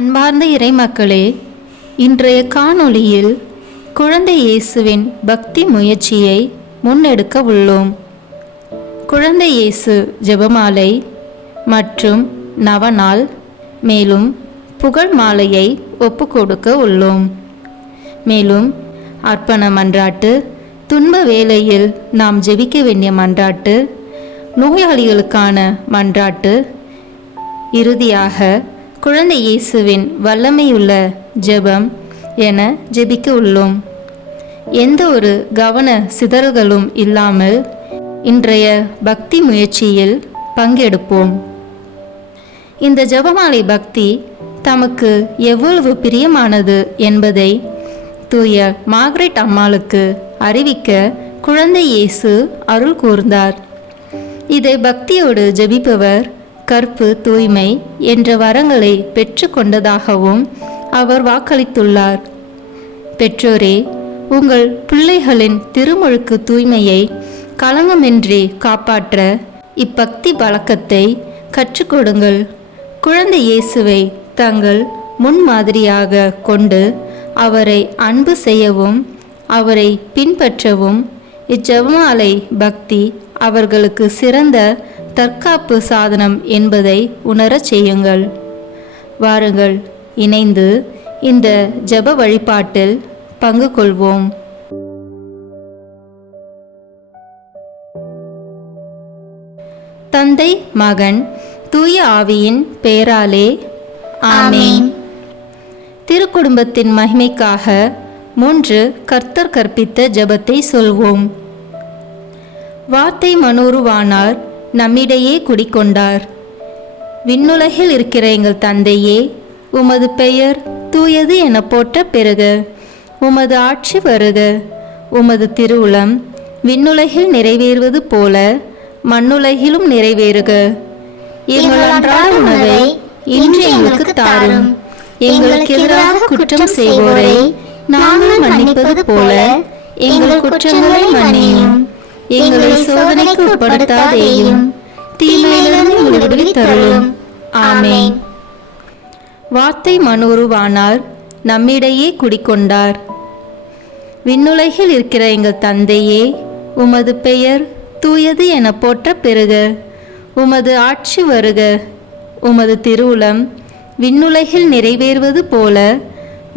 அன்பார்ந்த இறைமக்களே, இன்றைய காணொளியில் குழந்தை இயேசுவின் பக்தி முயற்சியை முன்னெடுக்க உள்ளோம். குழந்தை இயேசு ஜெபமாலை மற்றும் நவநாள் மேலும் புகழ் மாலையை ஒப்புக்கொடுக்க உள்ளோம். மேலும் அர்ப்பண மன்றாட்டு, துன்ப வேளையில் நாம் ஜெபிக்க வேண்டிய மன்றாட்டு, நோயாளிகளுக்கான மன்றாட்டு, இறுதியாக குழந்தை இயேசுவின் வல்லமையுள்ள ஜெபம் என ஜெபிக்க உள்ளோம். எந்த ஒரு கவன சிதறல்களும் இல்லாமல் இன்றைய பக்தி முயற்சியில் பங்கெடுப்போம். இந்த ஜெபமாலை பக்தி தமக்கு எவ்வளவு பிரியமானது என்பதை தூய மார்கரெட் அம்மாளுக்கு அறிவிக்க குழந்தை இயேசு அருள் கூர்ந்தார். இதை பக்தியோடு ஜெபிப்பவர் கற்பு, தூய்மை என்ற வரங்களை பெற்று கொண்டதாகவும் அவர் வாக்களித்துள்ளார். பெற்றோரே, உங்கள் பிள்ளைகளின் திருமுழுக்கு தூய்மையை களங்கமின்றி காப்பாற்ற இப்பக்தி பழக்கத்தை கற்றுக் கொடுங்கள். குழந்தை இயேசுவை தங்கள் முன்மாதிரியாக கொண்டு அவரை அன்பு செய்யவும் அவரை பின்பற்றவும் இச்செபமாலை பக்தி அவர்களுக்கு சிறந்த தற்காப்பு சாதனம் என்பதை உணரச் செய்யுங்கள். வாருங்கள், இணைந்து இந்த ஜெப வழிபாட்டில் பங்கு கொள்வோம். தந்தை, மகன், தூய ஆவியின் பெயராலே ஆமென். திருக்குடும்பத்தின் மகிமைக்காக 3 கர்த்தர் கற்பித்த ஜெபத்தை சொல்வோம். வார்த்தை மனோருவானார், நம்மிடையே குடிக்கொண்டார். விண்ணுலகில் இருக்கிற எங்கள் தந்தையே, உமது பெயர் தூயது என போற்ற பெறுக. உமது ஆட்சி வருக. உமது திருவுளம் விண்ணுலகில் நிறைவேறுவது போல மண்ணுலகிலும் நிறைவேறுக. எங்கள் அன்றாட உணவை இன்று எங்களுக்கு தாரும். எங்களுக்கு எதிராக குற்றம் செய்வோரை நாங்கள் மன்னிப்பது போல எங்கள் குற்றங்களை மன்னியும். எங்களை சோதனைக்கு உட்படுத்தாதேயும், தீமையிலிருந்து எங்களை விடுவித்தருளும். ஆமென். வார்த்தை மனோருவானார், நம்மிடையே குடிக்கொண்டார். விண்ணுலகில் இருக்கிற எங்கள் தந்தையே, உமது பெயர் தூயது என போற்ற பெறுக. உமது ஆட்சி வருக. உமது திருவுளம் விண்ணுலகில் நிறைவேறுவது போல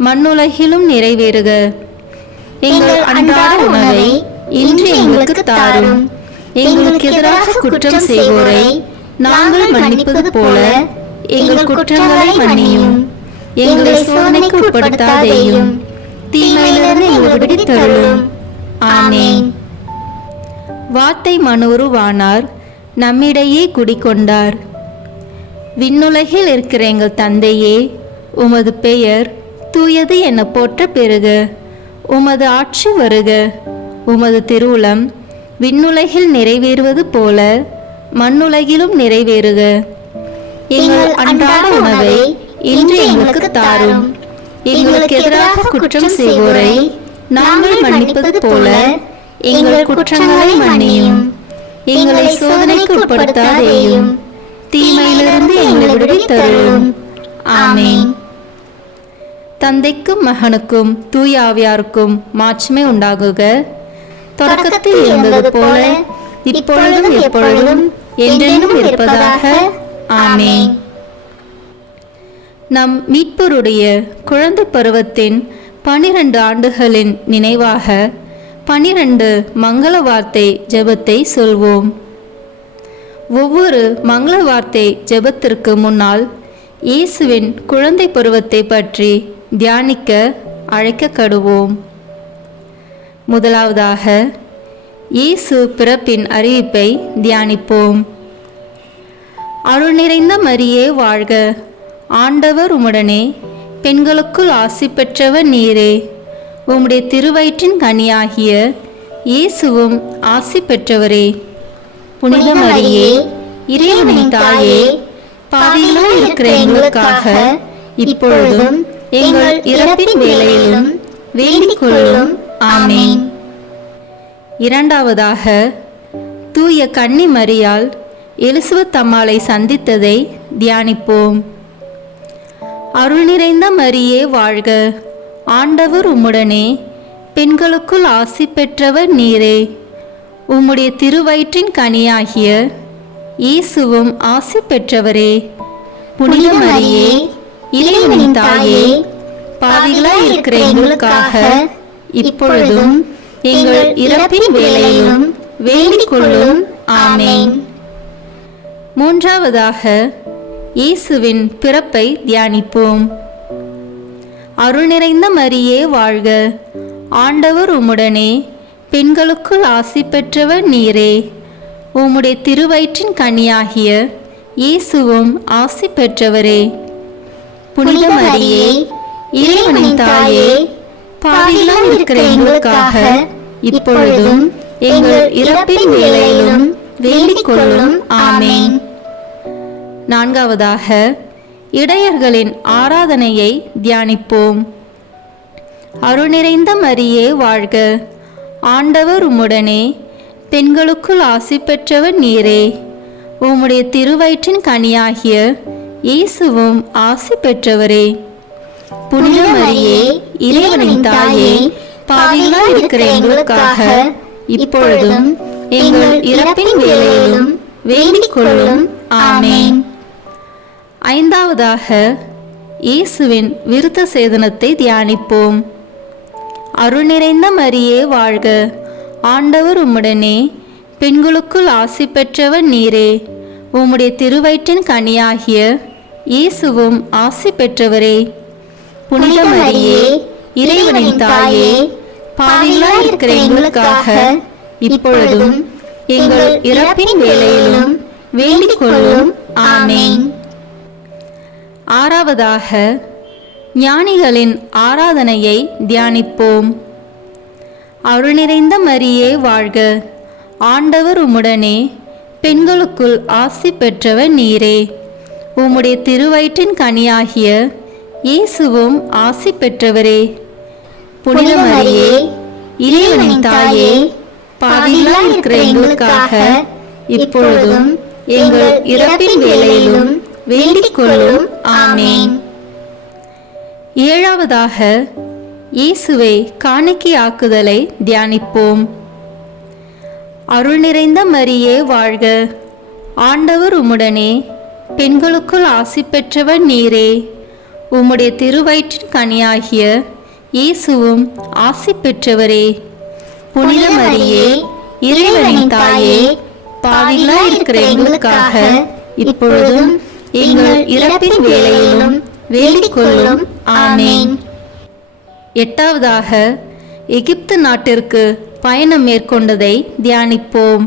மண்ணுலகிலும் நிறைவேறுக. எங்கள் அன்றாட உணவை இன்று எங்களுக்கு தாரும். எங்களுக்கு எதிராக குற்றம் செய்வோரை நாங்கள் மன்னிப்பது போல எங்கள் குற்றங்களை மன்னியும். எங்களை சோதனைக்கு உட்படுத்தாதேயும், தீமையிலிருந்து எங்களை விடுவித்தருளும். ஆமென். வார்த்தை மனோருவானார், நம்மிடையே குடிக்கொண்டார். விண்ணுலகில் இருக்கிற எங்கள் தந்தையே, உமது பெயர் தூயது என போற்ற பெறுக. உமது ஆட்சி வருக. உமது திருவுளம் விண்ணுலகில் நிறைவேறுவது போல மண்ணுலகிலும் நிறைவேறுக. எங்கள் அன்றாட உணவை இன்று எங்களுக்கு தாரும். எங்களுக்கு எதிராக குற்றம் செய்வோரை நாங்கள் மன்னிப்பது போல எங்கள் குற்றங்களை மன்னியும். எங்களை சோதனைக்கு உட்படுத்தாதேயும், தீமையிலிருந்து எங்களை விடுவித்தருளும். ஆமென். தந்தைக்கும் மகனுக்கும் தூய ஆவியாருக்கும் மாட்சிமை உண்டாகுக. தொடக்கத்தில் இருந்தது போல இப்பொழுதும் எப்பொழுதும் என்றென்றும் இருப்பதாக. ஆமென். நம் மீட்பருடைய குழந்தை பருவத்தின் 12 ஆண்டுகளின் நினைவாக 12 மங்கள வார்த்தை ஜெபத்தை சொல்வோம். ஒவ்வொரு மங்கள வார்த்தை ஜெபத்திற்கு முன்னால் இயேசுவின் குழந்தை பருவத்தை பற்றி தியானிக்க அழைக்கப்படுவோம். முதலாவதாக இயேசு பிறப்பின் அறிவிப்பை தியானிப்போம். அருள் நிறைந்த மரியே வாழ்க, ஆண்டவர் உம்முடனே, பெண்களுக்குள் ஆசி பெற்றவர் நீரே. உம்முடைய திருவயிற்றின் கனியாகிய இயேசுவும் ஆசி பெற்றவரே. புனித மரியே, இறைவனின் தாயே, பாவிகளாய் இருக்கிற எங்களுக்காக இப்பொழுதும் எங்கள் இறப்பின் வேளையிலும் வேண்டிக் கொள்ளும். ஆமென். இரண்டாவதாக தூய கன்னி மரியாள் எலிசபெத் அம்மாளை சந்தித்ததை தியானிப்போம். அருள் நிறைந்த மரியே வாழ்க, ஆண்டவர் உம்முடனே, பெண்களுக்குள் ஆசி பெற்றவர் நீரே. உம்முடைய திருவயிற்றின் கனியாகிய இயேசுவும் ஆசி பெற்றவரே. புனித மரியே, இறைவனின் தாயே, பாவிகளாய் இருக்கிற எங்களுக்காக இப்பொழுதும் எங்கள் இறப்பின் வேளையிலும் வேண்டிக் கொள்ளும். ஆமென். மூன்றாவதாக இயேசுவின் பிறப்பை தியானிப்போம். அருள் நிறைந்த மரியே வாழ்க, ஆண்டவர் உம்முடனே, பெண்களுக்குள் ஆசி பெற்றவர் நீரே. உம்முடைய திருவயிற்றின் கனியாகிய இயேசுவும் ஆசி பெற்றவரே. புனித மரியே, இறைவனின் தாயே, பாவிகளாய் இருக்கிற எங்களுக்காக இப்பொழுதும் எங்கள் இறப்பின் வேளையிலும் வேண்டிக் கொள்ளும். ஆமென். நான்காவதாக இடையர்களின் ஆராதனையை தியானிப்போம். அருள் நிறைந்த மரியே வாழ்க, ஆண்டவர் உம்முடனே, பெண்களுக்குள் ஆசி பெற்றவர் நீரே. உம்முடைய திருவயிற்றின் கனியாகிய இயேசுவும் ஆசி பெற்றவரே. புனித மரியே, இறைவனின் தாயே, பாவிகளாய் இருக்கிற எங்களுக்காக இப்பொழுதும் எங்கள் இறப்பின் வேளையிலும் வேண்டிக் கொள்ளும். ஆமென். ஐந்தாவதாக இயேசுவின் விருத்த சேதனத்தை தியானிப்போம். அருள் நிறைந்த மரியே வாழ்க, ஆண்டவர் உம்முடனே, பெண்களுக்குள் ஆசி பெற்றவர் நீரே. உம்முடைய திருவயிற்றின் கனியாகிய இயேசுவும் ஆசி பெற்றவரே. புனித மரியே, இறைவனின் தாயே, பாவிகளாய் இருக்கிற எங்களுக்காக இப்பொழுதும் எங்கள் இறப்பின் வேளையிலும் வேண்டிக் கொள்ளும். ஆமென். ஆறாவதாக ஞானிகளின் ஆராதனையை தியானிப்போம். அருள் நிறைந்த மரியே வாழ்க, ஆண்டவர் உம்முடனே, பெண்களுக்குள் ஆசி பெற்றவர் நீரே. உம்முடைய திருவயிற்றின் கனியாகிய இயேசுவும் ஆசி பெற்றவரே. புனித மரியே, இறைவனின் தாயே, பாவிகளாய் இருக்கிற எங்களுக்காக இப்பொழுதும் எங்கள் இறப்பின் வேளையிலும் வேண்டிக் கொள்ளும். ஆமென். ஏழாவதாக இயேசுவை காணிக்கையாக்குதலை தியானிப்போம். அருள் நிறைந்த மரியே வாழ்க, ஆண்டவர் உம்முடனே, பெண்களுக்குள் ஆசி பெற்றவர் நீரே. உம்முடைய திருவயிற்றின் கனியாகிய இயேசுவும் ஆசி பெற்றவரே. புனித மரியே, இறைவனின் தாயே, பாவிகளாய் இருக்கிற எங்களுக்காக இப்பொழுதும் எங்கள் இறப்பின் வேளையிலும் வேண்டிக் கொள்ளும். ஆமென். எட்டாவதாக எகிப்து நாட்டிற்கு பயணம் மேற்கொண்டதை தியானிப்போம்.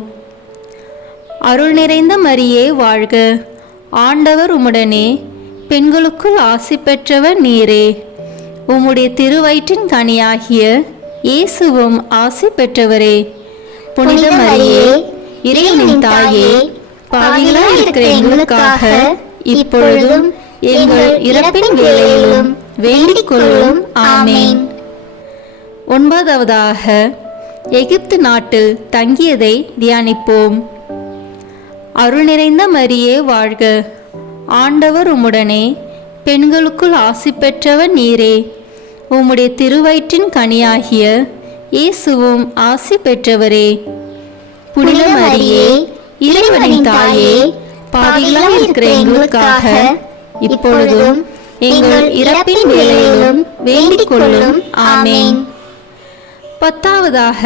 அருள் நிறைந்த மரியே வாழ்க, ஆண்டவர் உம்முடனே, பெண்களுக்குள் ஆசி பெற்றவர் நீரே. உம்முடைய திருவயிற்றின் கனியாகிய இயேசுவும் ஆசி பெற்றவரே. புனித மரியே, இறைவனின் தாயே, பாவிகளாய் இருக்கிற எங்களுக்காக இப்பொழுதும் எங்கள் இறப்பின் வேளையிலும் வேண்டிக் கொள்ளும். ஆமென். ஒன்பதாவதாக எகிப்து நாட்டில் தங்கியதை தியானிப்போம். அருள் நிறைந்த மரியே வாழ்க, ஆண்டவர் உம்முடனே, பெண்களுக்குள் ஆசி பெற்றவர் நீரே. உம்முடைய திருவயிற்றின் கனியாகிய இயேசுவும் ஆசி பெற்றவரே. புனித மரியே, இறைவனின் தாயே, பாவிகளாய் இருக்கிற எங்களுக்காக இப்பொழுதும் எங்கள் இறப்பின் வேளையிலும் வேண்டிக் கொள்ளும். ஆமென். பத்தாவதாக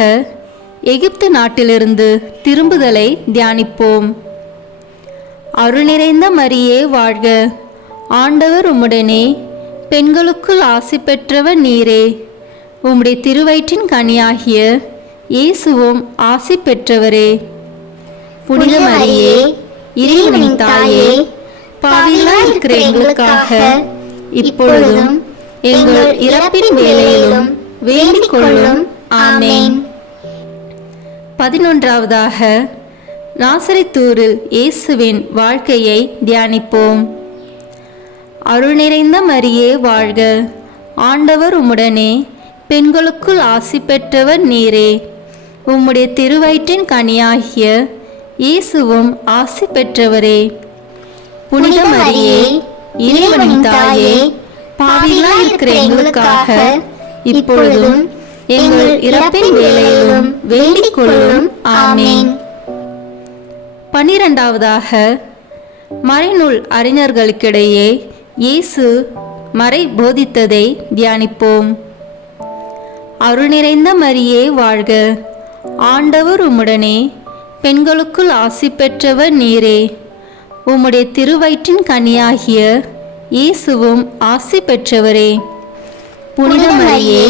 எகிப்து நாட்டிலிருந்து திரும்புதலை தியானிப்போம். அருள் நிறைந்த மரியே வாழ்க, ஆண்டவர் உம்முடனே, பெண்களுக்குள் ஆசி பெற்றவர் நீரே. உம்முடைய திருவயிற்றின் கனியாகிய இயேசுவும் ஆசி பெற்றவரே. புனித மரியே, இறைவனின் தாயே, பாவிகளாய் இருக்கிற எங்களுக்காக இப்பொழுதும் எங்கள் இறப்பின் வேளையிலும் வேண்டிக் கொள்ளும். ஆமென். 11ஆவதாக நாசரேத்தூரில் இயேசுவின் வாழ்க்கையை தியானிப்போம். அருள் நிறைந்த மரியே வாழ்க, ஆண்டவர் உம்முடனே, பெண்களுக்குள் ஆசி பெற்றவர் நீரே. உம்முடைய திருவயிற்றின் கனியாகிய இயேசுவும் ஆசி பெற்றவரே. புனித மரியே, இறைவனின் தாயே, பாவிகளாய் இருக்கிற எங்களுக்காக இப்பொழுதும் எங்கள் இறப்பின் வேளையிலும் வேண்டிக் கொள்ளும். ஆமேன். 12வதாக, மறைநூல் அறிஞர்களுக்கிடையே இயேசு மறை போதித்ததை தியானிப்போம். அருள் நிறைந்த மரியே வாழ்க, ஆண்டவர் உம்முடனே, பெண்களுக்குள் ஆசி பெற்றவர் நீரே, உம்முடைய திருவயிற்றின் கனியாகிய இயேசுவும் ஆசி பெற்றவரே. புனித மரியே,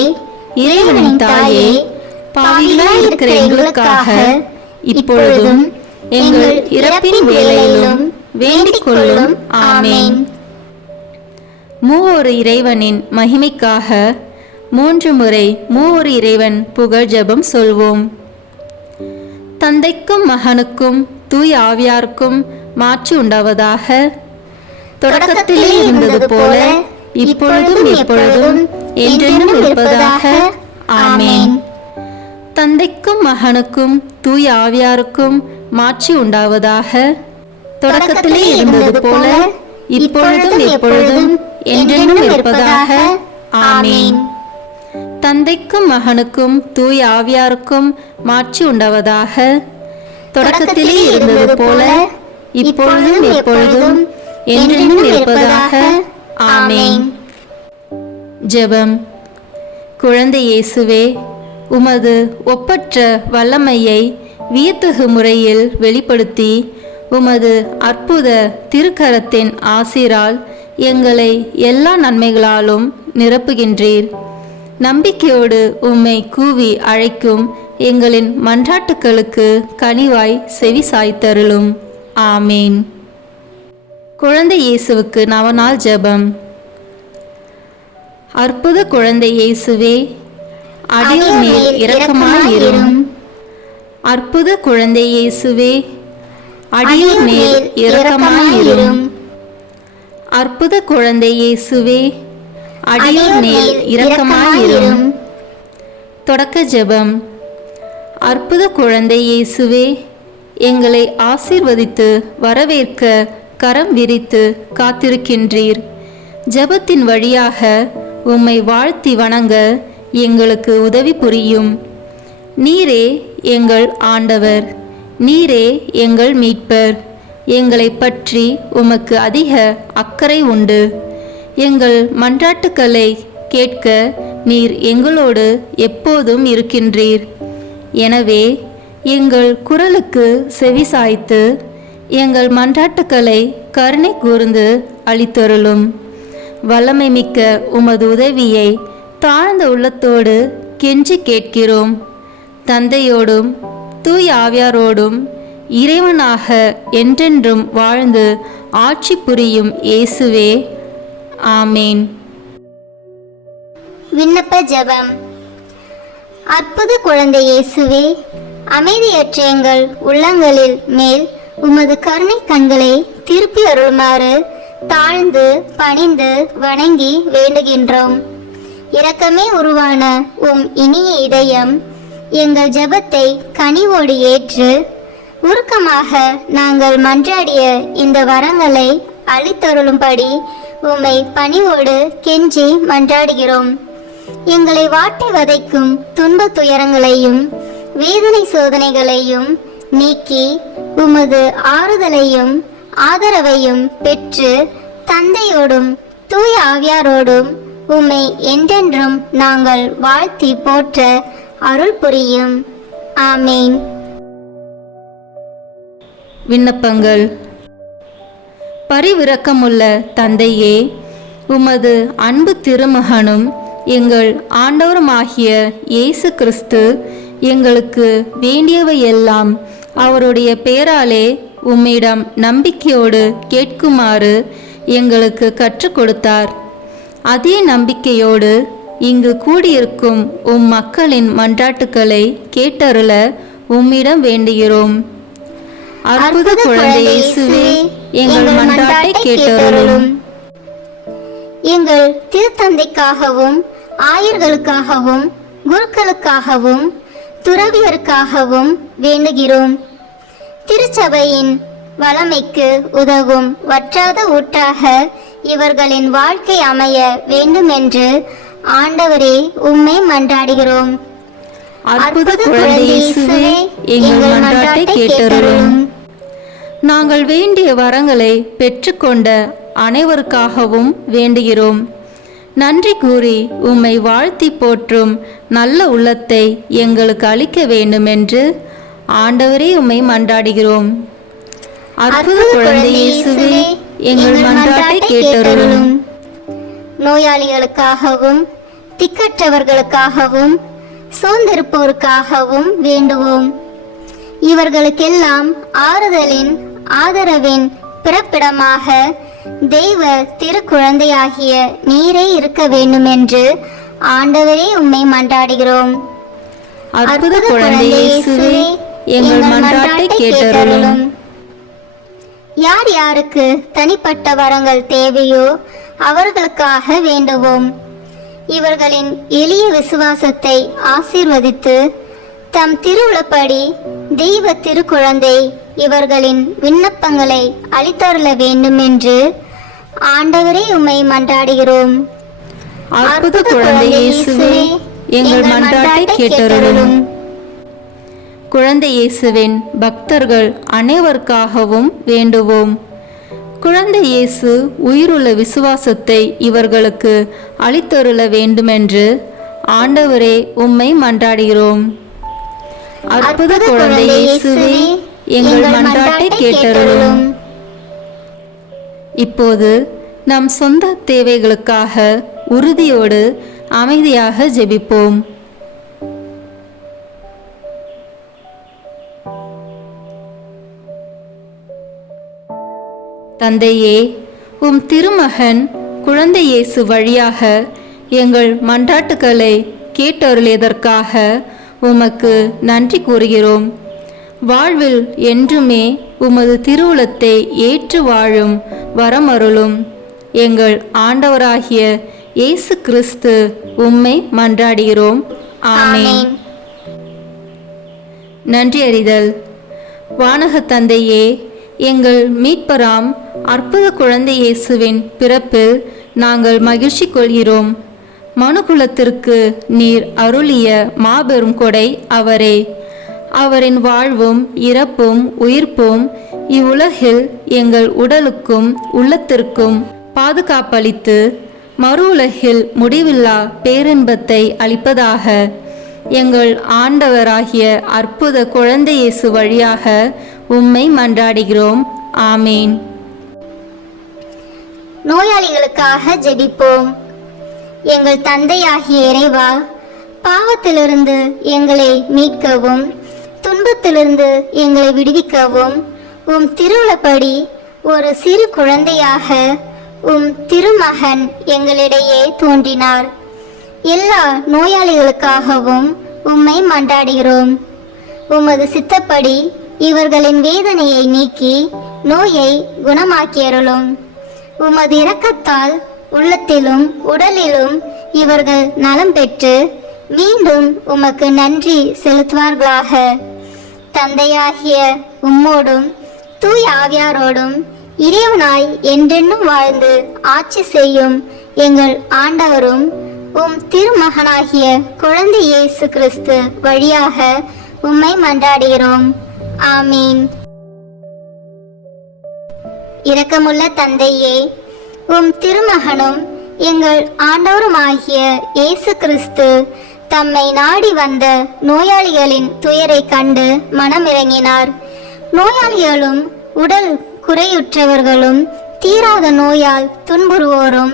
இறைவனின் தாயே, பாவிகளாய் இருக்கிற எங்களுக்காக இப்பொழுதும் எங்கள் இறப்பின் வேளையிலும் வேண்டிக் கொள்ளும். ஆமேன். மூவொரு இறைவனின் மகிமைக்காக 3 முறை மூவொரு இறைவன் புகழ் ஜெபம் சொல்வோம். தந்தைக்கும் மகனுக்கும் தூய ஆவியாருக்கும் மாட்சி உண்டாவதாக. தொடக்கத்திலே இருந்தது போல இப்பொழுதும் எப்பொழுதும் என்றென்றும் இருப்பதாக. ஆமேன். தந்தைக்கும் மகனுக்கும் தூய ஆவியாருக்கும் மாட்சி உண்டாவதாக. தொடக்கத்திலே இருந்தது போல இப்பொழுதும் எப்பொழுதும் என்றென்றும் இருப்பதாக. ஆமேன். தந்தைக்கும் மகனுக்கும் தூய ஆவியாருக்கும் மாட்சி உண்டாவதாக. தொடக்கத்திலே இருந்தது போல இப்பொழுதும் எப்பொழுதும் என்றென்றும் இருப்பதாக. ஆமேன். ஜெபம். குழந்தை இயேசுவே, உமது ஒப்பற்ற வல்லமையை வியத்தகு முறையில் வெளிப்படுத்தி உமது அற்புத திருக்கரத்தின் ஆசிரால் எங்களை எல்லா நன்மைகளாலும் நிரப்புகின்றீர். நம்பிக்கையோடு உம்மை கூவி அழைக்கும் எங்களின் மன்றாட்டுக்களுக்கு கனிவாய் செவி சாய்த்தருளும். ஆமேன். குழந்தை இயேசுவுக்கு நவநாள் ஜெபம். அற்புத குழந்தை இயேசுவே, அடியோர் மேல் இரக்கமாயிரும். அற்புத குழந்தை இயேசுவே, அடியோர் மேல் இரக்கமாயிரும். அற்புத குழந்தை இயேசுவே, அடியோர் மேல் இரக்கமாயிரும். தொடக்க ஜெபம். அற்புத குழந்தை இயேசுவே, எங்களை ஆசீர்வதித்து வரவேற்க கரம் விரித்து காத்திருக்கின்றீர். ஜெபத்தின் வழியாக உம்மை வாழ்த்தி வணங்க எங்களுக்கு உதவி புரியும். நீரே எங்கள் ஆண்டவர், நீரே எங்கள் மீட்பர். எங்களை பற்றி உமக்கு அதிக அக்கறை உண்டு. எங்கள் மன்றாட்டுக்களை கேட்க நீர் எங்களோடு எப்போதும் இருக்கின்றீர். எனவே எங்கள் குரலுக்கு செவி சாய்த்து எங்கள் மன்றாட்டுக்களை கருணை கூர்ந்து அளித்தருளும். வல்லமை மிக்க உமது உதவியை தாழ்ந்த உள்ளத்தோடு கெஞ்சி கேட்கிறோம். தந்தையோடும் தூய ஆவியாரோடும் இறைவனாக என்றென்றும் வாழ்ந்து ஆட்சி புரியும் இயேசுவே. ஆமேன். விண்ணப்ப ஜெபம். அற்புத குழந்தை இயேசுவே, அமைதியற்ற எங்கள் உள்ளங்களில் மேல் உமது கருணை கண்களை திருப்பி அருளுமாறு தாழ்ந்து பணிந்து வணங்கி வேண்டுகின்றோம். இரக்கமே உருவான உம் இனிய இதயம் எங்கள் ஜெபத்தை கனிவோடு ஏற்று உருக்கமாக நாங்கள் மன்றாடிய இந்த வரங்களை அளித்தருளும்படி உம்மை பணிவோடு கெஞ்சி மன்றாடுகிறோம். எங்களை வாட்டி வதைக்கும் துன்ப துயரங்களையும் வேதனை சோதனைகளையும் நீக்கி உமது ஆறுதலையும் ஆதரவையும் பெற்று தந்தையோடும் தூய ஆவியாரோடும் உம்மை என்றென்றும் நாங்கள் வாழ்த்தி போற்ற அருள் புரியும். ஆமேன். விண்ணப்பங்கள். பரிவிரக்கமுள்ள தந்தையே, உமது அன்பு திருமகனும் எங்கள் ஆண்டவருமாகிய இயேசு கிறிஸ்து எங்களுக்கு வேண்டியவையெல்லாம் அவருடைய பேராலே உம்மிடம் நம்பிக்கையோடு கேட்குமாறு எங்களுக்கு கற்றுக் கொடுத்தார். அதே நம்பிக்கையோடு இங்கு கூடியிருக்கும் உம் மக்களின் மன்றாட்டுக்களை கேட்டருள உம்மிடம் வேண்டுகிறோம். அற்புத குழந்தை இயேசுவே, எங்கள் மன்றாட்டை கேட்டருளும். எங்கள் திருத்தந்தைக்காகவும் ஆயர்களுக்காகவும் குருக்களுக்காகவும் துறவியருக்காகவும் வேண்டுகிறோம். திருச்சபையின் வளமைக்கு உதவும் வற்றாத ஊற்றாக இவர்களின் வாழ்க்கை அமைய வேண்டுமென்று ஆண்டவரே உம்மை மன்றாடுகிறோம். அற்புத குழந்தை இயேசுவே, எங்கள் மன்றாட்டை கேட்டருளும். நாங்கள் வேண்டிய வரங்களை பெற்றுக்கொண்ட அனைவருக்காகவும் வேண்டுகிறோம். நன்றி கூறி உம்மை வாழ்த்தி போற்றும் நல்ல உள்ளத்தை எங்களுக்கு அளிக்க வேண்டுமென்று ஆண்டவரே உம்மை மன்றாடுகிறோம். அற்புத குழந்தை இயேசுவே, எங்கள் மன்றாட்டை கேட்டருளும். நோயாளிகளுக்காகவும் திக்கற்றவர்களுக்காகவும் சோர்ந்திருப்போருக்காகவும் வேண்டுவோம். இவர்களுக்கெல்லாம் ஆறுதலின் ஆதரவின் பிறப்பிடமாக தெய்வ திருக்குழந்தையாகிய நீரே இருக்க வேண்டுமென்று ஆண்டவரே உம்மை மன்றாடுகிறோம். அற்புத குழந்தை இயேசுவே, எங்கள் மன்றாட்டை கேட்டருளும். யார் யாருக்கு தனிப்பட்ட வரங்கள் தேவையோ அவர்களுக்காக வேண்டுவோம். இவர்களின் எளிய விசுவாசத்தை ஆசீர்வதித்து தம் திருவுளப்படி தெய்வ திருக்குழந்தை இவர்களின் விண்ணப்பங்களை அளித்தருள வேண்டும் என்று ஆண்டவரே உம்மை மன்றாடுகிறோம். அற்புத குழந்தை இயேசுவே, எங்கள் மன்றாட்டை கேட்டருளும். குழந்தை இயேசுவின் பக்தர்கள் அனைவருக்காகவும் வேண்டுவோம். குழந்தை இயேசு உயிருள்ள விசுவாசத்தை இவர்களுக்கு அளித்தருள வேண்டுமென்று ஆண்டவரே உம்மை மன்றாடுகிறோம். அற்புத குழந்தை இயேசுவே, எங்கள் மன்றாட்டை கேட்டருளும். இப்போது நம் சொந்த தேவைகளுக்காக உறுதியோடு அமைதியாக ஜெபிப்போம். தந்தையே, உம் திருமகன் குழந்தை இயேசு வழியாக எங்கள் மன்றாட்டுக்களை கேட்டருளியதற்காக உமக்கு நன்றி கூறுகிறோம். வாழ்வில் என்றுமே உமது திருவுளத்தை ஏற்று வாழும் வரமருளும். எங்கள் ஆண்டவராகிய இயேசு கிறிஸ்து உம்மை மன்றாடுகிறோம். ஆமென். நன்றி அறிதல். வானக தந்தையே, எங்கள் மீட்பராம் அற்புத குழந்தை இயேசுவின் பிறப்பில் நாங்கள் மகிழ்ச்சி கொள்கிறோம். மனுக்குலத்திற்கு நீர் அருளிய மாபெரும் கொடை அவரே. அவரின் வாழ்வும் இறப்பும் உயிர்ப்பும் இவ்வுலகில் எங்கள் உடலுக்கும் உள்ளத்திற்கும் பாதுகாப்பளித்து மறு உலகில் முடிவில்லா பேரின்பத்தை அளிப்பதாக எங்கள் ஆண்டவராகிய அற்புத குழந்தை இயேசு வழியாக உம்மை மன்றாடுகிறோம். ஆமேன். நோயாளிகளுக்காக ஜெபிப்போம். எங்கள் தந்தையாகிய இறைவா, பாவத்திலிருந்து எங்களை மீட்கவும் துன்பத்திலிருந்து எங்களை விடுவிக்கவும் உம் திருவுளப்படி ஒரு சிறு குழந்தையாக உம் திருமகன் எங்களிடையே தோன்றினார். எல்லா நோயாளிகளுக்காகவும் உம்மை மன்றாடுகிறோம். உமது சித்தப்படி இவர்களின் வேதனையை நீக்கி நோயை குணமாக்கியருளும். உமது இரக்கத்தால் உள்ளத்திலும் உடலிலும் இவர்கள் நலம் பெற்று மீண்டும் உமக்கு நன்றி செலுத்துவார்களாக. தந்தையாகிய உம்மோடும் தூய ஆவியாரோடும் இறைவனாய் என்றென்னும் வாழ்ந்து ஆட்சி செய்யும் எங்கள் ஆண்டவரும் உம் திருமகனாகிய குழந்தை இயேசு கிறிஸ்து வழியாக உம்மை மன்றாடுகிறோம். ஆமீன். இரக்கமுள்ள தந்தையே, உம் திருமகனும் எங்கள் ஆண்டவருமாகிய இயேசு கிறிஸ்து தம்மை நாடி வந்த நோயாளிகளின் துயரை கண்டு மனமிறங்கினார். நோயாளிகளும் உடல் குறையுற்றவர்களும் தீராத நோயால் துன்புறுவோரும்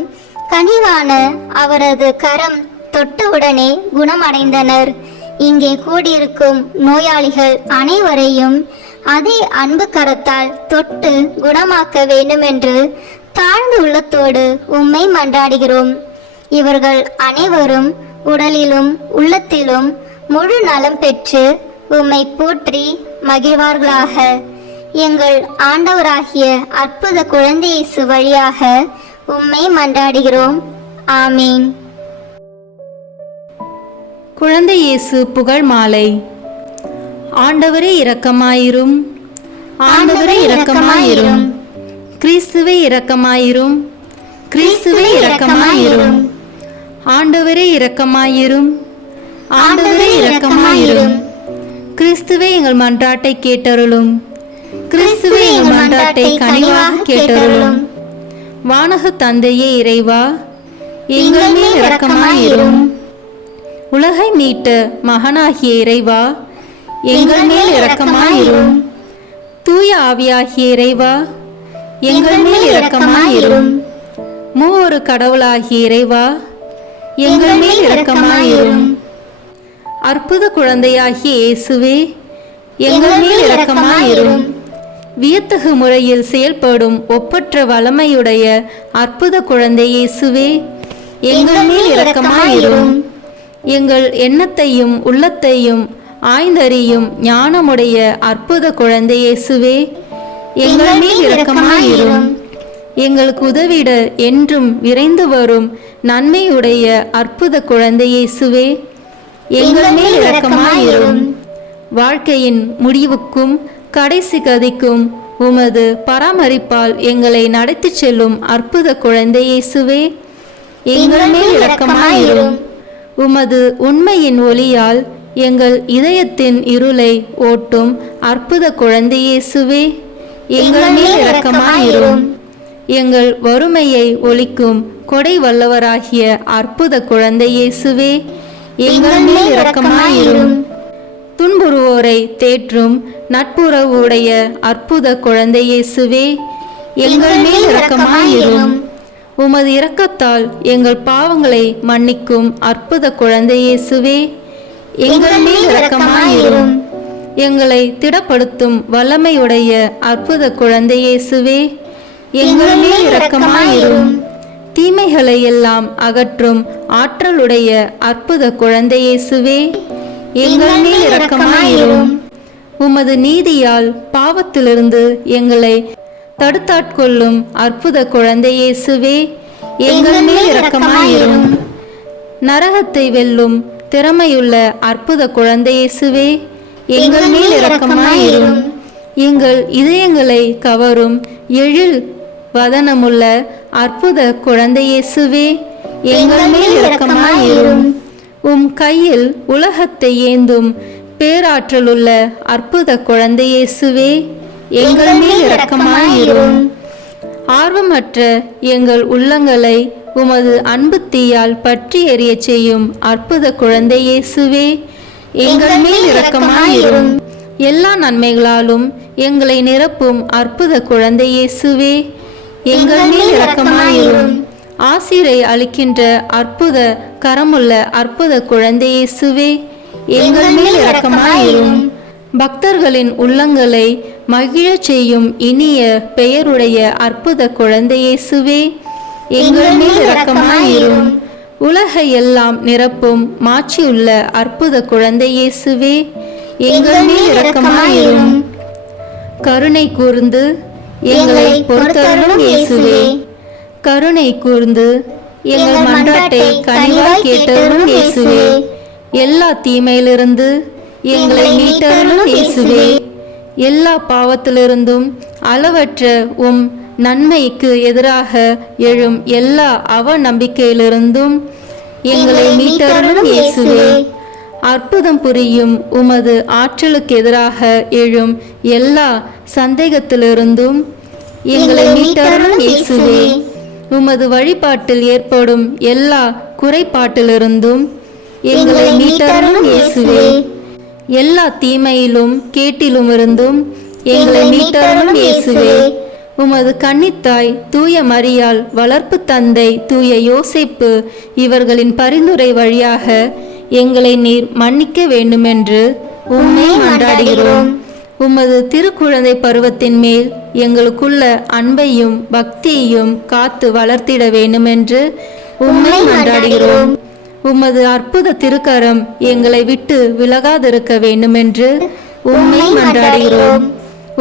கனிவான அவரது கரம் தொட்டவுடனே குணமடைந்தனர். இங்கே கூடியிருக்கும் நோயாளிகள் அனைவரையும் அதே அன்பு கரத்தால் தொட்டு குணமாக்க வேண்டுமென்று தாழ்ந்த உள்ளத்தோடு உம்மை மன்றாடுகிறோம். இவர்கள் அனைவரும் உடலிலும் உள்ளத்திலும் முழு நலம் பெற்று உம்மை போற்றி மகிழ்வார்களாக. எங்கள் ஆண்டவராகிய அற்புத குழந்தை இயேசு வழியாக உம்மை மன்றாடுகிறோம். ஆமீன். குழந்தை இயேசு புகழ் மாலை. ஆண்டவரே இரக்கமாயிரும், ஆண்டவரே இரக்கமாயிரும், கிறிஸ்துவே இரக்கமாயிரும், கிறிஸ்துவே இரக்கமாயிரும். ஆண்டவரே இரக்கமாயிரும். ஆண்டவரே இரக்கமாயிரும். கிறிஸ்துவே எங்கள் மன்றாட்டை கேட்டருளும். கிறிஸ்துவே எங்கள் மன்றாட்டை கனிவாக கேட்டருளும். வானக தந்தையே இறைவா, எங்கள் மேல் இரக்கமாயிரும். உலகை மீட்ட மகனாகிய இறைவா, எங்கள் மேல் இரக்கமாயிரும். தூய ஆவியாகிய இறைவா, எங்கள் மேல் இரக்கமாயிரும். மூவொரு கடவுளாகிய இறைவா, எங்கள் மேல் இரக்கமாயிரும். அற்புத குழந்தையாகிய இயேசுவே, எங்கள் மேல் இரக்கமாயிரும். வியத்தகு முறையில் செயல்படும் ஒப்பற்ற வல்லமையுடைய அற்புத குழந்தை இயேசுவே, எங்கள் மேல் இரக்கமாயிரும். எங்கள் எண்ணத்தையும் உள்ளத்தையும் ஆய்ந்தறியும் ஞானமுடைய அற்புத குழந்தை இயேசுவே, எங்கள் மேல் இரக்கமாயிரும். எங்களுக்கு உதவிட என்றும் விரைந்து வரும் நன்மையுடைய அற்புத குழந்தை இயேசுவே, எங்கள் மேல் இரக்கமாயிரும். வாழ்க்கையின் முடிவுக்கும் கடைசி கதிக்கும் உமது பராமரிப்பால் எங்களை நடத்தி செல்லும் அற்புத குழந்தை இயேசுவே, எங்கள் மேல் இரக்கமாயிரும். உமது உண்மையின் ஒளியால் எங்கள் இதயத்தின் இருளை ஓட்டும் அற்புத குழந்தை இயேசுவே, எங்கள் மேல் இரக்கமாயிரும். எங்கள் வறுமையை ஒழிக்கும் கொடை வல்லவராகிய அற்புத குழந்தை இயேசுவே, எங்கள் மேல் இரக்கமாயிரும். துன்புறுவோரை தேற்றும் நட்புறவுடைய அற்புத குழந்தை இயேசுவே, எங்கள் மேல் இரக்கமாயிரும். உமது இரக்கத்தால் எங்கள் பாவங்களை மன்னிக்கும் அற்புத குழந்தை இயேசுவே, எங்கள் மேல் இரக்கமாயிரும். எங்களை திடப்படுத்தும் வல்லமையுடைய அற்புத குழந்தை இயேசுவே, எங்கள் மேல் இரக்கமாயிரும். தீமைகளை எல்லாம் அகற்றும் ஆற்றலுடைய அற்புத குழந்தை இயேசுவே, எங்கள் மேல் இரக்கமாயிரும். உமது நீதியால் பாவத்திலிருந்து எங்களை தடுத்தாட்கொள்ளும் அற்புத குழந்தை இயேசுவே, எங்கள் மேல் இரக்கமாயிரும். நரகத்தை வெல்லும் திறமையுள்ள அற்புத குழந்தை இயேசுவே, எங்கள் மேல் இரக்கமாயிரும். எங்கள் இதயங்களை கவரும் எழில் வதனமுள்ள அற்புத குழந்தை இயேசுவே, எங்கள் மேல் இரக்கமாயிரும். உம் கையில் உலகத்தை ஏந்தும் பேராற்றலுள்ள அற்புத குழந்தை இயேசுவே, எங்கள் மேல் இரக்கமாயிரும். ஆர்வமற்ற எங்கள் உள்ளங்களை உமது அன்பு தீயால் பற்றி எரிய செய்யும் அற்புத குழந்தை இயேசுவே, எங்கள் மேல் இரக்கமாயிரும். எல்லா நன்மைகளாலும் எங்களை நிரப்பும் அற்புத குழந்தை இயேசுவே, எங்கள் மேல் இரக்கமாயிரும். ஆசிரை அளிக்கின்ற அற்புத கரமுள்ள அற்புத குழந்தை இயேசுவே, எங்கள் மேல் இரக்கமாயிரும். பக்தர்களின் உள்ளங்களை மகிழச் செய்யும் இனிய பெயருடைய அற்புத குழந்தை இயேசுவே, எங்கள் மேல் இரக்கமாயிரும். உலகை எல்லாம் நிரப்பும் மாட்சியுள்ள அற்புத குழந்தை இயேசுவே, எங்கள் மேல் இரக்கமாயிரும். கருணை கூர்ந்து எங்களை பொறுத்தருளும் இயேசுவே, கருணை கூர்ந்து எங்கள் மன்றாட்டை கனிவாய் கேட்டருளும் இயேசுவே, எல்லா தீமையிலிருந்து எங்களை மீட்டருளும் இயேசுவே, எல்லா பாவத்திலிருந்தும் அளவற்ற உம் நன்மைக்கு எதிராக எழும் எல்லா அவநம்பிக்கையிலிருந்தும் எங்களை மீட்டருளும் இயேசுவே, அற்புதம் புரியும் உமது ஆற்றலுக்கு எதிராக எழும் எல்லா சந்தேகத்திலிருந்தும் எங்களை மீட்டருளும் இயேசுவே, உமது வழிபாட்டில் ஏற்படும் எல்லா குறைபாட்டிலிருந்தும் எங்களை மீட்டருளும் இயேசுவே, எல்லா தீமையிலும் கேட்டிலும் இருந்தும் எங்களை மீட்டருளும் இயேசுவே, உமது கன்னித்தாய் தூய மரியாள், வளர்ப்பு தந்தை தூய யோசேப்பு இவர்களின் பரிந்துரை வழியாக எங்களை நீர் மன்னிக்க வேண்டுமென்று உம்மை மன்றாடுகிறோம். உமது திருக்குழந்தை பருவத்தின் மேல் எங்களுக்குள்ள அன்பையும் பக்தியையும் காத்து வளர்த்திட வேண்டுமென்று உம்மை மன்றாடுகிறோம். உமது அற்புத திருக்கரம் எங்களை விட்டு விலகாதிருக்க வேண்டுமென்று உம்மை மன்றாடுகிறோம்.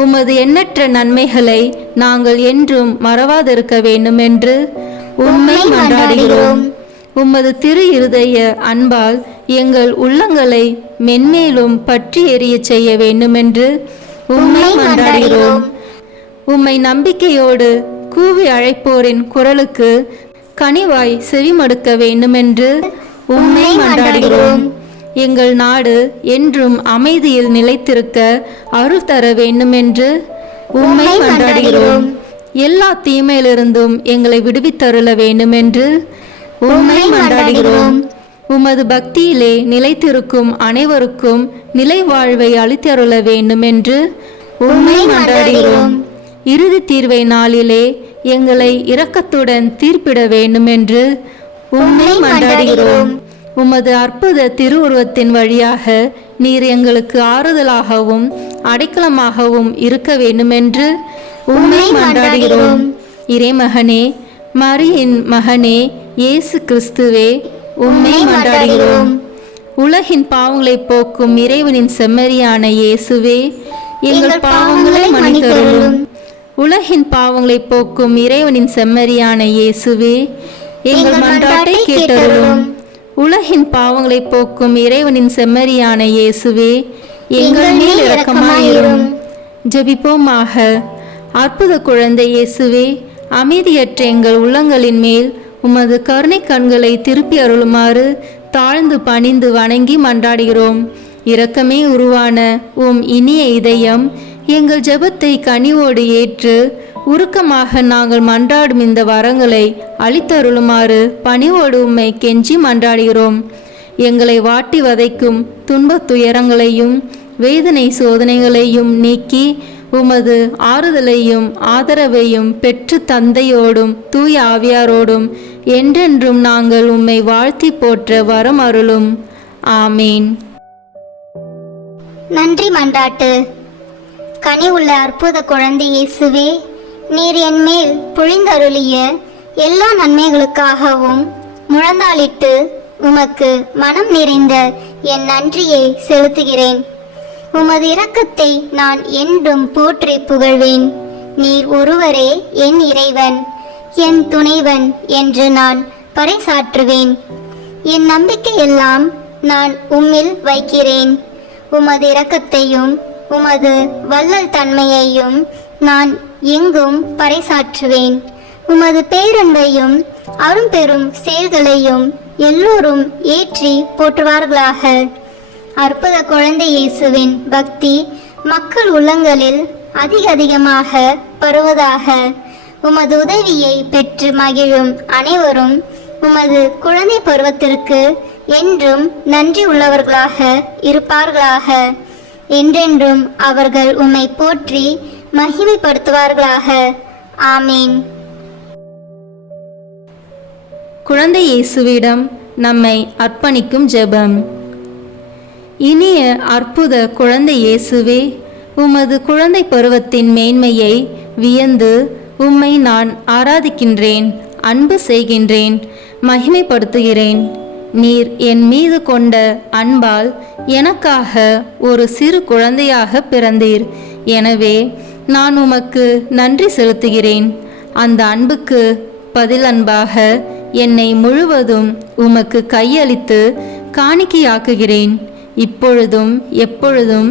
உமது எண்ணற்ற நன்மைகளை நாங்கள் என்றும் மறவாதிருக்க வேண்டுமென்று உம்மை மன்றாடுகிறோம். உமது திரு இருதய அன்பால் எங்கள் உள்ளங்களை மென்மேலும் பற்றி எரிய செய்ய வேண்டுமென்று உம்மை மன்றாடுகிறோம். உம்மை நம்பிக்கையோடு கூவி அழைப்போரின் குரலுக்கு கனிவாய் செவிமடுக்க வேண்டுமென்று உம்மை மன்றாடுகிறோம். எங்கள் நாடு என்றும் அமைதியில் நிலைத்திருக்க அருள் தர வேண்டுமென்று உம்மை மன்றாடுகிறோம். எல்லா தீமையிலிருந்தும் எங்களை விடுவித்தருள வேண்டுமென்று உம்மை மன்றாடுகிறோம். உமது பக்தியிலே நிலைத்திருக்கும் அனைவருக்கும் நிலை வாழ்வை அளித்தருள வேண்டுமென்று உம்மை மன்றாடுகிறோம். இறுதி தீர்வை நாளிலே எங்களை இரக்கத்துடன் தீர்ப்பிட வேண்டுமென்று உம்மை மன்றாடுகிறோம். உமது அற்புத திருவுருவத்தின் வழியாக நீர் எங்களுக்கு ஆறுதலாகவும் அடைக்கலமாகவும் இருக்க வேண்டுமென்று உம்மை மன்றாடுகிறோம். இறைமகனே, மரியின் மகனே, இயேசு கிறிஸ்துவே, உம்மை மன்றாடுகிறோம். உலகின் பாவங்களை போக்கும் இறைவனின் செம்மறியான இயேசுவே, எங்கள் பாவங்களை மன்னித்தருளும். உலகின் பாவங்களை போக்கும் இறைவனின் செம்மறியான இயேசுவே, எங்கள் மன்றாட்டை கேட்டருளும். உலகின் பாவங்களை போக்கும் இறைவனின் செம்மறியான இயேசுவே, எங்கள் மேல் இரக்கமாயிரும். ஜெபிப்போமாக. அற்புத குழந்தை இயேசுவே, அமைதியற்ற எங்கள் உள்ளங்களின் மேல் உமது கருணை கண்களை திருப்பி அருளுமாறு தாழ்ந்து பணிந்து வணங்கி மன்றாடுகிறோம். இரக்கமே உருவான உம் இனிய இதயம் எங்கள் ஜெபத்தை கனிவோடு ஏற்று உருக்கமாக நாங்கள் மன்றாடும் இந்த வரங்களை அளித்தருளுமாறு பணிவோடு உம்மை கெஞ்சி மன்றாடுகிறோம். எங்களை வாட்டி வதைக்கும் துன்பத் துயரங்களையும் வேதனை சோதனைகளையும் நீக்கி உமது ஆறுதலையும் ஆதரவையும் பெற்று தந்தையோடும் தூய ஆவியாரோடும் என்றென்றும் நாங்கள் உம்மை வாழ்த்தி போற்ற வரம் அருளும். ஆமீன். நன்றி மன்றாட்டு. கனி உள்ள அற்புத குழந்தை இயேசுவே, நீர் என் மேல் பொழிந்தருளிய எல்லா நன்மைகளுக்காகவும் முழந்தாளிட்டு உமக்கு மனம் நிறைந்த என் நன்றியை செலுத்துகிறேன். உமது இரக்கத்தை நான் என்றும் போற்றி புகழ்வேன். நீர் ஒருவரே என் இறைவன், என் துணைவன் என்று நான் பறைசாற்றுவேன். என் நம்பிக்கையெல்லாம் நான் உம்மில் வைக்கிறேன். உமது இரக்கத்தையும் உமது வள்ளல் தன்மையையும் நான் எங்கும் பறைசாற்றுவேன். உமது பேரன்பையும் அரும்பெரும் செயல்களையும் எல்லோரும் ஏற்றி போற்றுவார்களாக. அற்புத குழந்தை இயேசுவின் பக்தி மக்கள் உள்ளங்களில் அதிகமாக பரவுவதாக. உமது உதவியை பெற்று மகிழும் அனைவரும் உமது குழந்தை பருவத்திற்கு என்றும் நன்றி உள்ளவர்களாக இருப்பார்களாக. என்றென்றும் அவர்கள் உம்மை போற்றி மகிமைப்படுத்துவார்களாக. ஆமீன். குழந்தை இயேசுவிடம் நம்மை அர்ப்பணிக்கும் ஜெபம். இனிய அற்புத குழந்தை இயேசுவே, உமது குழந்தை பருவத்தின் மேன்மையை வியந்து உம்மை நான் ஆராதிக்கின்றேன், அன்பு செய்கின்றேன், மகிமைப்படுத்துகிறேன். நீர் என் மீது கொண்ட அன்பால் எனக்காக ஒரு சிறு குழந்தையாக பிறந்தீர். எனவே நான் உமக்கு நன்றி செலுத்துகிறேன். அந்த அன்புக்கு பதில் அன்பாக என்னை முழுவதும் உமக்கு கையளித்து காணிக்கையாக்குகிறேன். இப்பொழுதும் எப்பொழுதும்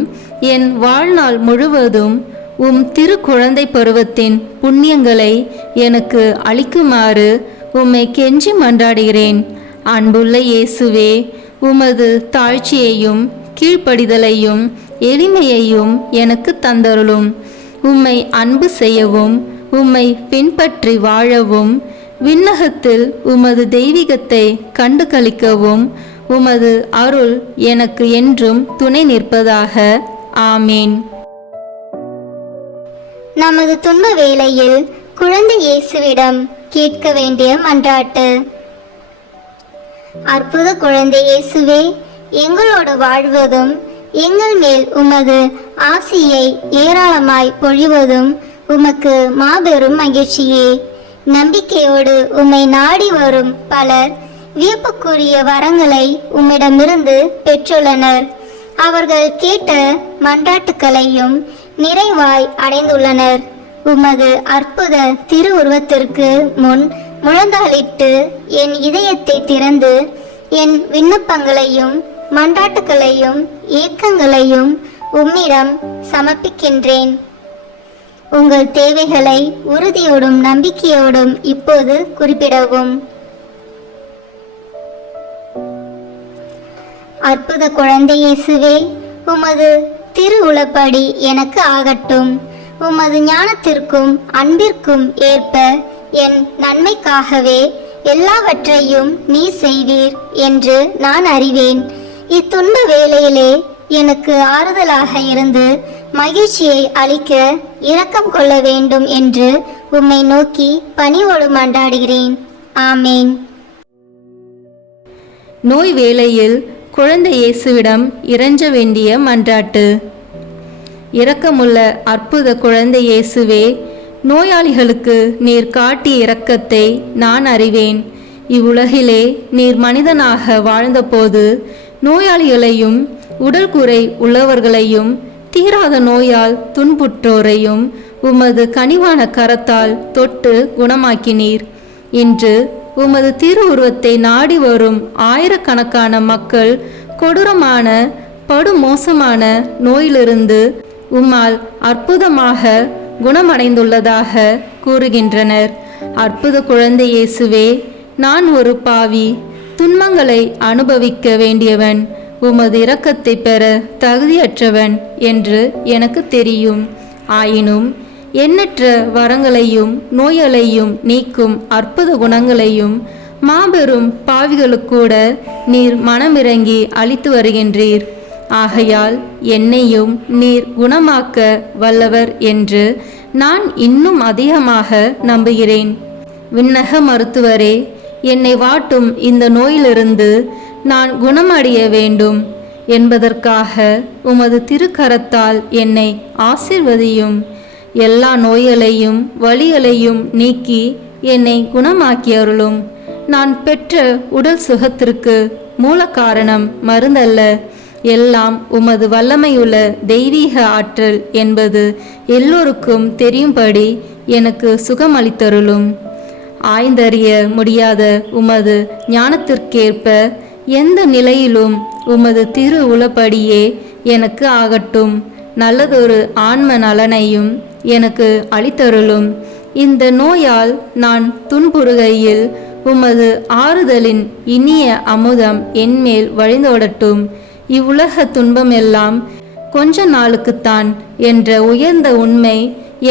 என் வாழ்நாள் முழுவதும் உம் திரு குழந்தை பருவத்தின் புண்ணியங்களை எனக்கு அளிக்குமாறு உம்மை கெஞ்சி மன்றாடுகிறேன். அன்புள்ள இயேசுவே, உமது தாழ்ச்சியையும் கீழ்ப்படிதலையும் எளிமையையும் எனக்கு தந்தருளும். உம்மை அன்பு செய்யவும் உம்மை பின்பற்றி வாழவும் விண்ணகத்தில் உமது தெய்வீகத்தை கண்டு களிக்கவும் உமது அருள் எனக்கு என்றும் துணை நிற்பதாக. ஆமீன். நமது துன்ப வேளையில் குழந்தை இயேசுவிடம் கேட்க வேண்டிய மன்றாட்டு. அற்புத குழந்தை இயேசுவே, எங்களோடு வாழ்வதும் எங்கள் மேல் உமது ஆசியை ஏராளமாய் பொழிவதும் உமக்கு மாபெரும் மகிழ்ச்சியே. நம்பிக்கையோடு உம்மை நாடி வரும் பலர் வியப்புக்குரிய வரங்களை உம்மிடமிருந்து பெற்றுள்ளனர். அவர்கள் கேட்ட மன்றாட்டுக்களையும் நிறைவாய் அடைந்துள்ளனர். உமது அற்புத திருவுருவத்திற்கு முன் முழந்தாளிட்டு என் இதயத்தை திறந்து என் விண்ணப்பங்களையும் மன்றாட்டுக்களையும் ஏக்கங்களையும் உம்மிடம் சமர்ப்பிக்கின்றேன். உங்கள் தேவைகளை உறுதியோடும் நம்பிக்கையோடும் இப்போது குறிப்பிடவும். அற்புத குழந்தை இயேசுவே, உமது திருவுளப்படி எனக்கு ஆகட்டும். உமது ஞானத்திற்கும் அன்பிற்கும் ஏற்ப என் நன்மைக்காகவே எல்லாவற்றையும் நீ செய்வீர் என்று நான் அறிவேன். இத்துன்ப வேளையிலே எனக்கு ஆறுதலாக இருந்து மகிழ்ச்சியை அளிக்க இரக்கம் கொள்ள வேண்டும் என்று உம்மை நோக்கி பணிவோடு மன்றாடுகிறேன். ஆமேன். நோய் வேளையில் குழந்தை இயேசுவிடம் இறைஞ்ச வேண்டிய மன்றாட்டு. இரக்கமுள்ள அற்புத குழந்தை இயேசுவே, நோயாளிகளுக்கு நீர் காட்டிய இரக்கத்தை நான் அறிவேன். இவ்வுலகிலே நீர் மனிதனாக வாழ்ந்தபோது நோயாளிகளையும் உடல் குறை உள்ளவர்களையும் தீராத நோயால் துன்புற்றோரையும் உமது கனிவான கரத்தால் தொட்டு குணமாக்கினீர். இன்று உமது திருவுருவத்தை நாடி வரும் ஆயிரக்கணக்கான மக்கள் கொடூரமான படுமோசமான நோயிலிருந்து உம்மால் அற்புதமாக குணமடைந்துள்ளதாக கூறுகின்றனர். அற்புத குழந்தை இயேசுவே, நான் ஒரு பாவி, துன்பங்களை அனுபவிக்க வேண்டியவன், உமது இரக்கத்தை பெற தகுதியற்றவன் என்று எனக்கு தெரியும். ஆயினும் எண்ணற்ற வரங்களையும் நோய்களையும் நீக்கும் அற்புத குணங்களையும் மாபெரும் பாவிகளுக்கூட நீர் மனமிறங்கி அளித்து வருகின்றீர். ஆகையால் என்னையும் நீர் குணமாக்க வல்லவர் என்று நான் இன்னும் அதிகமாக நம்புகிறேன். விண்ணக மருத்துவரே, என்னை வாட்டும் இந்த நோயிலிருந்து நான் குணமடைய வேண்டும் என்பதற்காக உமது திருக்கரத்தால் என்னை ஆசீர்வதியும். எல்லா நோய்களையும் வலிகளையும் நீக்கி என்னை குணமாக்கி அருளும். நான் பெற்ற உடல் சுகத்திற்கு மூல காரணம் மருந்தல்ல, எல்லாம் உமது வல்லமையுள்ள தெய்வீக ஆற்றல் என்பது எல்லோருக்கும் தெரியும்படி எனக்கு சுகமளித்தருளும். ஆய்ந்தறிய முடியாத உமது ஞானத்திற்கேற்ப எந்த நிலையிலும் உமது திரு உளப்படியே எனக்கு ஆகட்டும். நல்லதொரு ஆன்ம நலனையும் எனக்கு அளித்தருளும். இந்த நோயால் நான் துன்புறுகையில் உமது ஆறுதலின் இனிய அமுதம் என்மேல் வழிந்தோடட்டும். இவ்வுலக துன்பமெல்லாம் கொஞ்ச நாளுக்குத்தான் என்ற உயர்ந்த உண்மை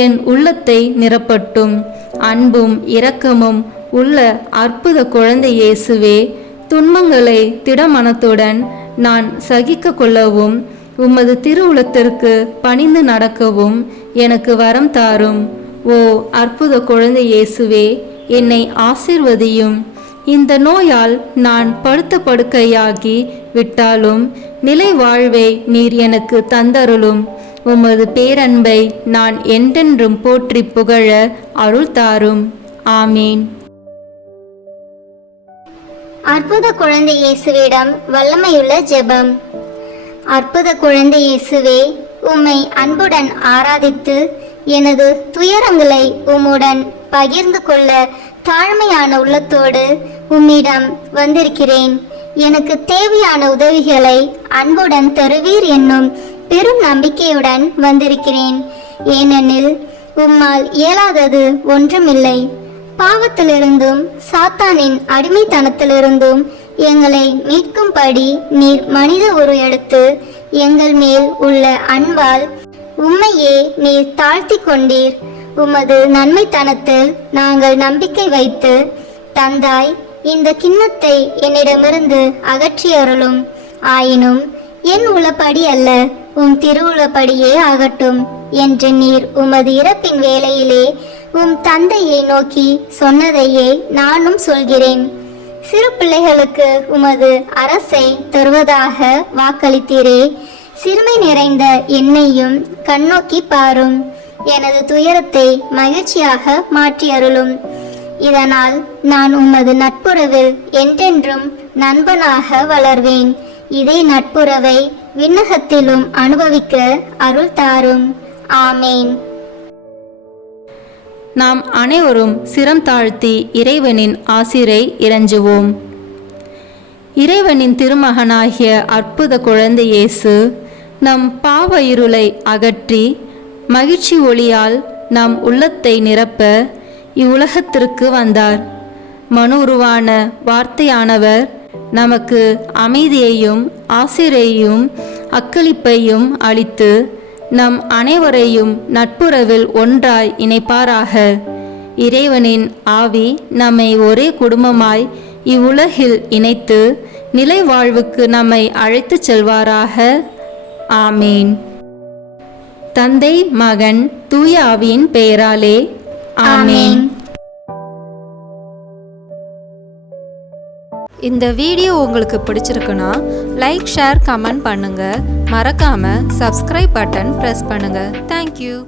என் உள்ளத்தை நிரப்பட்டும். அன்பும் இரக்கமும் உள்ள அற்புத குழந்தை இயேசுவே, துன்பங்களை திடமனத்துடன் நான் சகிக்க கொள்ளவும் உமது திருவுளத்திற்கு பணிந்து நடக்கவும் எனக்கு வரம் தாரும். ஓ அற்புத குழந்தை இயேசுவே, என்னை ஆசீர்வதியும். இந்த நோயால் நான் படுத்த படுக்கையாகி விட்டாலும் நிலை வாழ்வை நீர் எனக்கு தந்தருளும். உமது பேரன்பை நான் என்றென்றும் போற்றி புகழ அருள் தாரும். ஆமீன். அற்புத குழந்தை இயேசுவிடம் வல்லமையுள்ள ஜெபம். அற்புத குழந்தை இயேசுவே, உம்மை அன்புடன் ஆராதித்து எனது துயரங்களை உம்முடன் பகிர்ந்து கொள்ள தாழ்மையான உள்ளத்தோடு உம்மிடம் வந்திருக்கிறேன். எனக்கு தேவையான உதவிகளை அன்புடன் தருவீர் என்னும் பெரும் நம்பிக்கையுடன் வந்திருக்கிறேன். ஏனெனில் உம்மால் இயலாதது ஒன்றுமில்லை. பாவத்திலிருந்தும் சாத்தானின் அடிமைத்தனத்திலிருந்தும் எங்களை மீட்கும்படி நீர் மனித உரு எடுத்து எங்கள் மேல் உள்ள அன்பால் உம்மையே நீர் தாழ்த்தி கொண்டீர். உமது நன்மைத்தனத்தில் நாங்கள் நம்பிக்கை வைத்து தந்தாய். இந்த கிண்ணத்தை என்னிடமிருந்து அகற்றி அருளும். ஆயினும் என் உளப்படி அல்ல, உம் திருவுளப்படியே ஆகட்டும் என்று நீர் உமது இறப்பின் வேளையிலே உம் தந்தையை நோக்கி சொன்னதையே நானும் சொல்கிறேன். சிறு பிள்ளைகளுக்கு உமது அரசை தருவதாக வாக்களித்தீரே. சிறுமை நிறைந்த என்னையும் கண்ணோக்கி பாரும். எனது துயரத்தை மகிழ்ச்சியாக மாற்றி அருளும். இதனால் நான் உமது நட்புறவில் என்றென்றும் நண்பனாக வளர்வேன். இதே நட்புறவை விண்ணகத்திலும் அனுபவிக்க அருள் தாரும். ஆமேன். நாம் அனைவரும் சிரம் தாழ்த்தி இறைவனின் ஆசிரை இறைஞ்சுவோம். இறைவனின் திருமகனாகிய அற்புத குழந்தை இயேசு நம் பாவ இருளை அகற்றி மகிழ்ச்சி ஒளியால் நம் உள்ளத்தை நிரப்ப இவ்வுலகத்திற்கு வந்தார். மனு உருவான வார்த்தையானவர் நமக்கு அமைதியையும் ஆசிரியையும் அக்களிப்பையும் அளித்து நம் அனைவரையும் நட்புறவில் ஒன்றாய் இணைப்பாராக. இறைவனின் ஆவி நம்மை ஒரே குடும்பமாய் இவ்வுலகில் இணைத்து நிலை வாழ்வுக்கு நம்மை அழைத்துச் செல்வாராக. ஆமீன். தந்தை, மகன், தூய ஆவியின் பெயராலே ஆமீன். இந்த வீடியோ உங்களுக்கு பிடிச்சிருக்குன்னா லைக், ஷேர், கமெண்ட் பண்ணுங்க. மறக்காம சப்ஸ்கிரைப் பட்டன் பிரஸ் பண்ணுங்க. தேங்க்யூ.